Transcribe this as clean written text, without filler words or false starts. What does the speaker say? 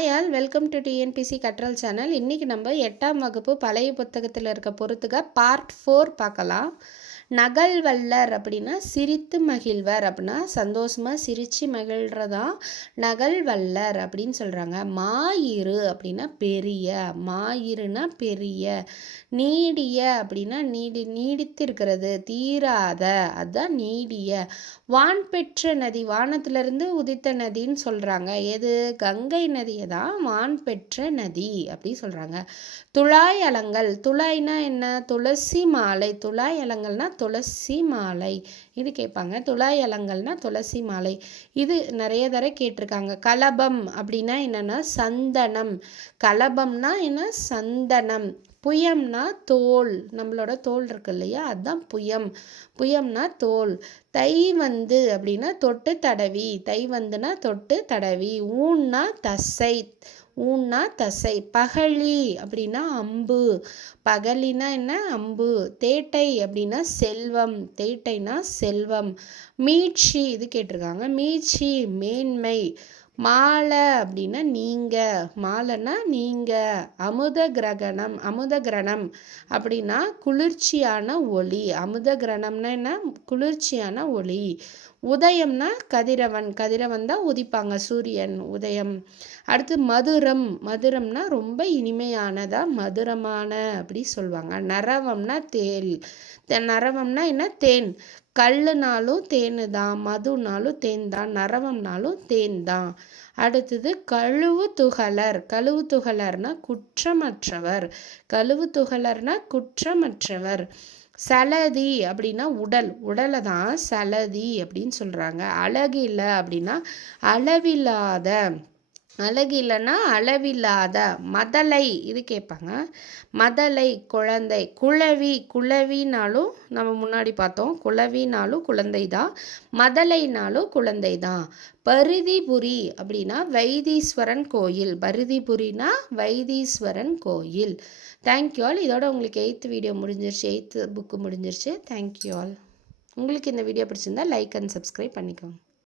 Hi all, welcome to TNPSC கற்றல் channel. இன்றைக்கி நம்ம 8ஆம் வகுப்பு பழைய புத்தகத்தில் இருக்க பொறுத்துக பார்ட் 4 பார்க்கலாம். நகல்வல்லர் அப்படின்னா சிரித்து மகிழ்வர், அப்படின்னா சந்தோஷமாக சிரித்து மகிழ்கிறதான் நகல்வல்லர் அப்படின்னு சொல்கிறாங்க. மாயிரு அப்படின்னா பெரிய, மாயிருனா பெரிய, நீடிய அப்படின்னா நீடித்து இருக்கிறது, தீராத, அதுதான் நீடிய. வான் பெற்ற நதி, வானத்திலிருந்து உதித்த நதின்னு சொல்கிறாங்க. எது? கங்கை நதியை தான் வான் பெற்ற நதி அப்படி சொல்கிறாங்க. துழாய் அலங்கல், துழாய்னா என்ன? துளசி மாலை, துழாய் அலங்கல்னா துளசி மாலை, இது கேட்பாங்க. துழாய் அலங்கல்னா துளசி மாலை, இது நிறைய தடவை கேட்டிருக்காங்க. கலபம் அப்படின்னா என்னென்னா சந்தனம், கலபம்னா என்ன? சந்தனம். புயம்னா தோல், நம்மளோட தோல் இருக்கு இல்லையா, அதுதான் புயம், புயம்னா தோல். தை வந்து அப்படின்னா தொட்டு தடவி, தை வந்துனா தொட்டு தடவி. ஊன்னா தசை, ஊன்னா தசை. பகழி அப்படின்னா அம்பு, பகலினா என்ன? அம்பு. தேட்டை அப்படின்னா செல்வம், தேட்டைனா செல்வம். மீட்சி, இது கேட்டிருக்காங்க. மீட்சி மேன்மை. மாலை அப்படின்னா நீங்க, மாலைன்னா நீங்க. அமுத கிரகணம், அமுத கிரணம் அப்படின்னா குளிர்ச்சியான ஒளி, அமுத கிரணம்னா என்ன? குளிர்ச்சியான ஒளி. உதயம்னா கதிரவன், கதிரவன் தான் உதிப்பாங்க, சூரியன், உதயம். அடுத்து மதுரம், மதுரம்னா ரொம்ப இனிமையானதா, மதுரமான அப்படி சொல்லுவாங்க. நரவம்னா தேல், நரவம்னா என்ன? தேன். கல்லுனாலும் தேனு தான், மதுனாலும் தேன் தான், நரவம்னாலும் தேன் தான். அடுத்தது கழுவு துகளர், கழுவு துகளர்னா குற்றமற்றவர், கழுவு துகளர்னா குற்றமற்றவர். சலதி அப்படின்னா உடல், உடலை தான் சலதி அப்படின்னு சொல்கிறாங்க. அழகில்ல அப்படின்னா அளவில்லாத, அழகில்லைன்னா அளவில்லாத. மதலை, இது கேட்பாங்க. மதலை குழந்தை. குளவி, குளவினாலும் நம்ம முன்னாடி பார்த்தோம், குளவினாலும் குழந்தை தான், மதலைனாலும் குழந்தை தான். பருதிபுரி அப்படின்னா வைத்தீஸ்வரன் கோயில், பருதிபுரினா வைத்தீஸ்வரன் கோயில். Thank you all. இதோட உங்களுக்கு 8th வீடியோ முடிஞ்சிருச்சு, 8th புக்கு முடிஞ்சிருச்சு. Thank you all. உங்களுக்கு இந்த வீடியோ பிடிச்சிருந்தா லைக் அண்ட் சப்ஸ்கிரைப் பண்ணிக்கோங்க.